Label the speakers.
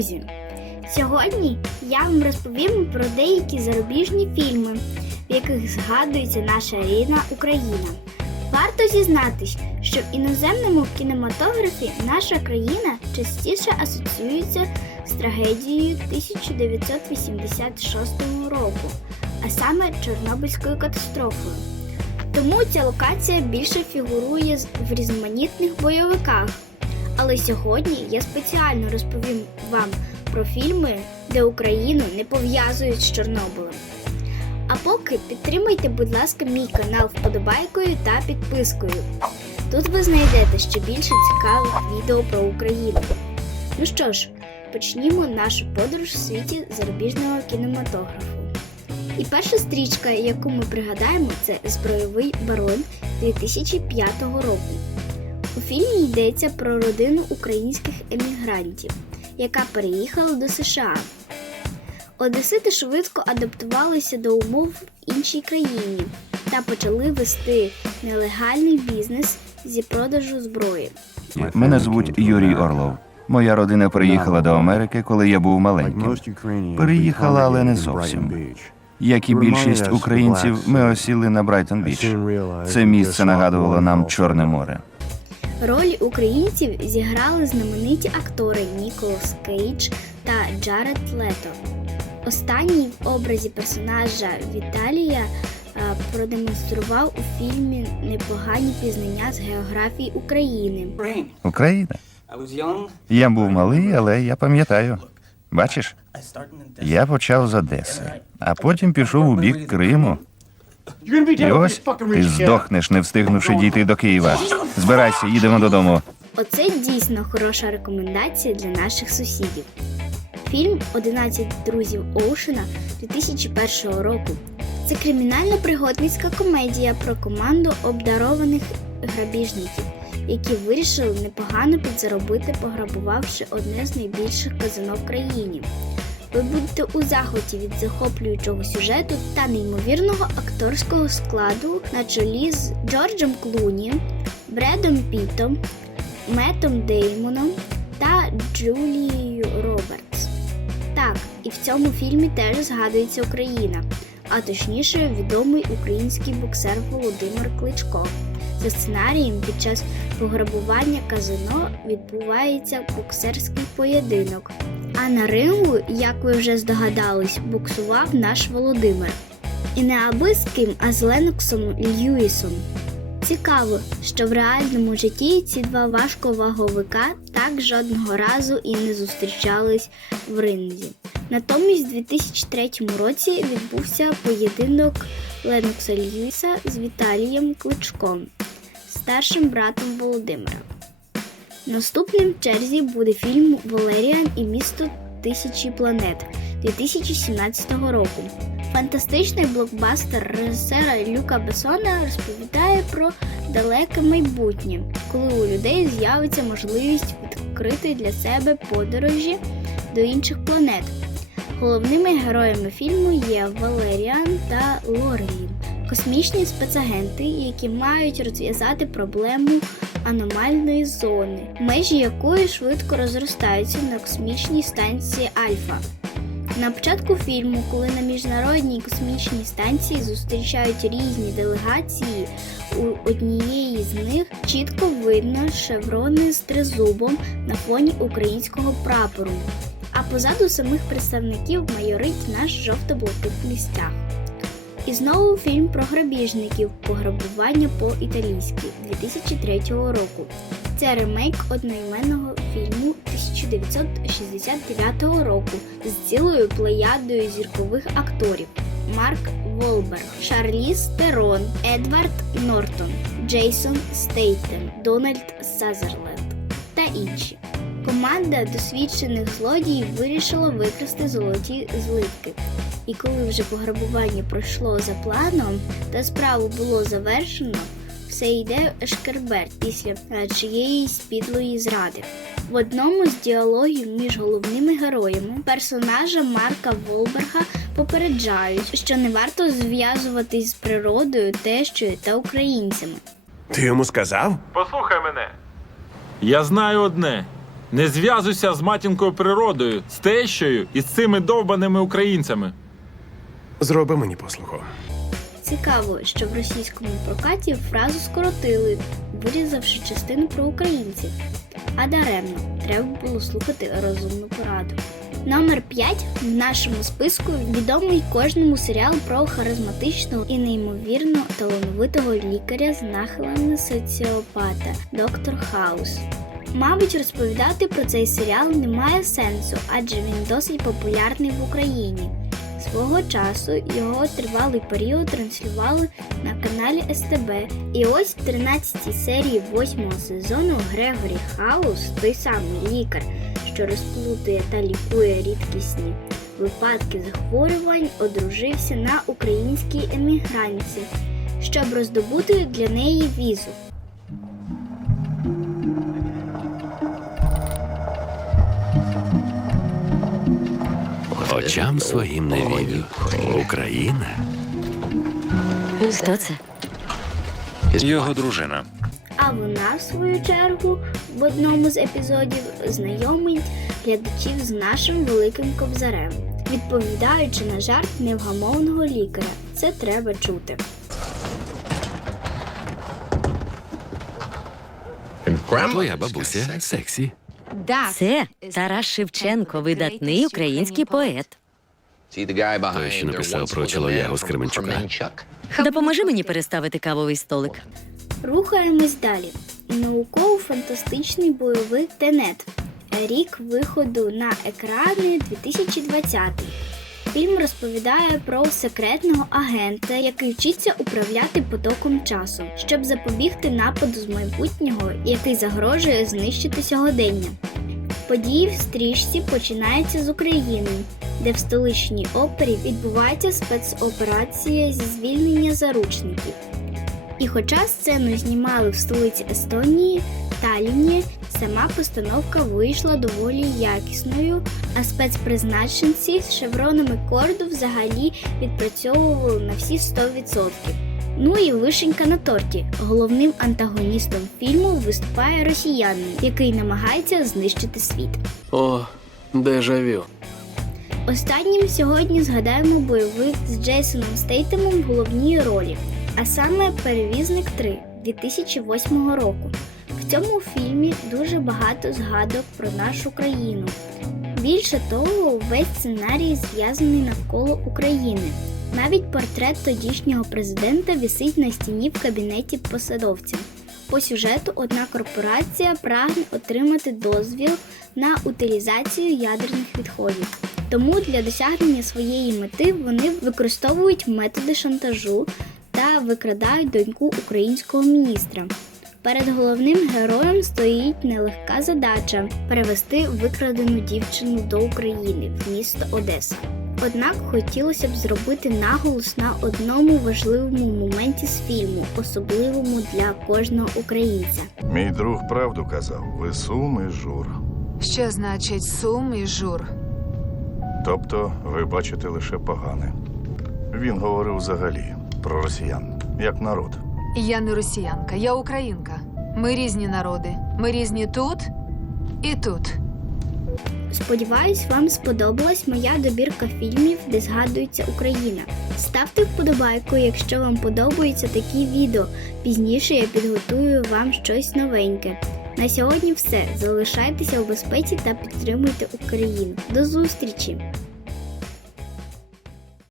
Speaker 1: Друзі! Сьогодні я вам розповім про деякі зарубіжні фільми, в яких згадується наша рідна Україна. Варто зізнатись, що в іноземному кінематографі наша країна частіше асоціюється з трагедією 1986 року, а саме Чорнобильською катастрофою. Тому ця локація більше фігурує в різноманітних бойовиках. Але сьогодні я спеціально розповім вам про фільми, де Україну не пов'язують з Чорнобилем. А поки підтримайте, будь ласка, мій канал вподобайкою та підпискою. Тут ви знайдете ще більше цікавих відео про Україну. Ну що ж, почнімо нашу подорож в світі зарубіжного кінематографу. І перша стрічка, яку ми пригадаємо, це Збройовий барон 2005 року. У фільмі йдеться про родину українських емігрантів, яка переїхала до США. Одесити швидко адаптувалися до умов в іншій країні та почали вести нелегальний бізнес зі продажу зброї.
Speaker 2: Мене звуть Юрій Орлов. Моя родина приїхала до Америки, коли я був маленьким.
Speaker 3: Переїхала, але не зовсім.
Speaker 2: Як і більшість українців, ми осіли на Брайтон Біч. Це місце нагадувало нам Чорне море.
Speaker 1: Ролі українців зіграли знамениті актори Ніколас Кейдж та Джаред Лето. Останній в образі персонажа Віталія е, продемонстрував у фільмі непогані пізнання з географії України.
Speaker 2: Україна. Я був малий, але я пам'ятаю. Бачиш, я почав з Одеси, а потім пішов у бік Криму. І ось ти здохнеш, не встигнувши дійти до Києва. Збирайся, їдемо додому.
Speaker 1: Оце дійсно хороша рекомендація для наших сусідів. Фільм «11 друзів Оушена 2001 року. Це кримінально-пригодницька комедія про команду обдарованих грабіжників, які вирішили непогано підзаробити, пограбувавши одне з найбільших казино в країні. Ви будете у захваті від захоплюючого сюжету та неймовірного акторського складу на чолі з Джорджем Клуні, Бредом Пітом, Метом Деймоном та Джулією Робертс. Так, і в цьому фільмі теж згадується Україна, а точніше відомий український боксер Володимир Кличко. За сценарієм під час пограбування казино відбувається боксерський поєдинок. А на рингу, як ви вже здогадались, боксував наш Володимир. І не аби з ким, а з Леноксом Льюісом. Цікаво, що в реальному житті ці два важковаговика так жодного разу і не зустрічались в ринзі. Натомість у 2003 році відбувся поєдинок Ленокса Льюіса з Віталієм Кличком, старшим братом Володимира. Наступним в черзі буде фільм Валеріан і місто тисячі планет 2017 року. Фантастичний блокбастер режисера Люка Бесона розповідає про далеке майбутнє, коли у людей з'явиться можливість відкрити для себе подорожі до інших планет. Головними героями фільму є Валеріан та Лорелін, космічні спецагенти, які мають розв'язати проблему аномальної зони, межі якої швидко розростаються на космічній станції Альфа. На початку фільму, коли на міжнародній космічній станції зустрічають різні делегації, у однієї з них чітко видно шеврони з тризубом на фоні українського прапору. А позаду самих представників майорить наш жовто-блакитний стяг. І знову фільм про грабіжників Пограбування по-італійськи 2003 року. Це ремейк одноіменного фільму 1969 року з цілою плеядою зіркових акторів: Марк Волберг, Шарліз Терон, Едвард Нортон, Джейсон Стейтем, Дональд Сазерленд та інші. Команда досвідчених злодіїв вирішила викрасти золоті злитки. І коли вже пограбування пройшло за планом та справу було завершено, все йде шкерберт після чиєїсь підлої зради. В одному з діалогів між головними героями персонажа Марка Волберга попереджають, що не варто зв'язуватись з природою, тещою та українцями.
Speaker 4: Ти йому сказав?
Speaker 5: Послухай мене. Я знаю одне:
Speaker 6: Не зв'язуйся з матінкою природою, з тещою і з цими довбаними українцями.
Speaker 4: Зроби мені послугу.
Speaker 1: Цікаво, що в російському прокаті фразу скоротили, вирізавши частину про українців. А даремно треба було слухати розумну пораду. Номер 5 в нашому списку відомий кожному серіал про харизматичного і неймовірно талановитого лікаря з нахилами соціопата доктор Хаус. Мабуть, розповідати про цей серіал немає сенсу, адже він досить популярний в Україні. Свого часу його тривалий період транслювали на каналі СТБ. І ось в 13 серії 8 сезону Грегорі Хаус, той самий лікар, що розплутує та лікує рідкісні випадки захворювань, одружився на українській емігрантці, щоб роздобути для неї візу.
Speaker 5: Очам своїм не вірю. Україна.
Speaker 7: Хто це?
Speaker 2: Його дружина.
Speaker 1: А вона, в свою чергу, в одному з епізодів знайомить глядачів з нашим великим кобзарем, відповідаючи на жарт невгамовного лікаря. Це треба чути.
Speaker 5: Твоя бабуся сексі.
Speaker 7: Це Тарас Шевченко, видатний український поет.
Speaker 5: Той, що написав про чолов'ягу з Кременчука.
Speaker 7: Допоможи мені переставити кавовий столик.
Speaker 1: Рухаємось далі. Науково-фантастичний бойовик Тенет. Рік виходу на екрани 2020. Фільм розповідає про секретного агента, який вчиться управляти потоком часу, щоб запобігти нападу з майбутнього, який загрожує знищити сьогодення. Події в стрічці починаються з України, де в столичній опері відбувається спецоперація зі звільнення заручників. І хоча сцену знімали в столиці Естонії, Талліні, сама постановка вийшла доволі якісною, а спецпризначенці з шевронами корду взагалі відпрацьовували на всі 100%. Ну і вишенька на торті. Головним антагоністом фільму виступає росіянин, який намагається знищити світ.
Speaker 4: О, дежавю.
Speaker 1: Останнім сьогодні згадаємо бойовик з Джейсоном Стейтемом в головній ролі, а саме Перевізник 3 2008 року. В цьому фільмі дуже багато згадок про нашу країну. Більше того, весь сценарій зв'язаний навколо України. Навіть портрет тодішнього президента висить на стіні в кабінеті посадовця. По сюжету одна корпорація прагне отримати дозвіл на утилізацію ядерних відходів. Тому для досягнення своєї мети вони використовують методи шантажу та викрадають доньку українського міністра. Перед головним героєм стоїть нелегка задача перевести викрадену дівчину до України в місто Одеса. Однак хотілося б зробити наголос на одному важливому моменті з фільму, особливому для кожного українця.
Speaker 8: Мій друг правду казав, ви сум і жур.
Speaker 9: Що значить сум і жур?
Speaker 8: Тобто ви бачите лише погане. Він говорив взагалі про росіян, як народ.
Speaker 9: Я не росіянка, я українка. Ми різні народи. Ми різні тут і тут.
Speaker 1: Сподіваюсь, вам сподобалась моя добірка фільмів, де згадується Україна. Ставте вподобайку, якщо вам подобаються такі відео. Пізніше я підготую вам щось новеньке. На сьогодні все. Залишайтеся у безпеці та підтримуйте Україну. До зустрічі!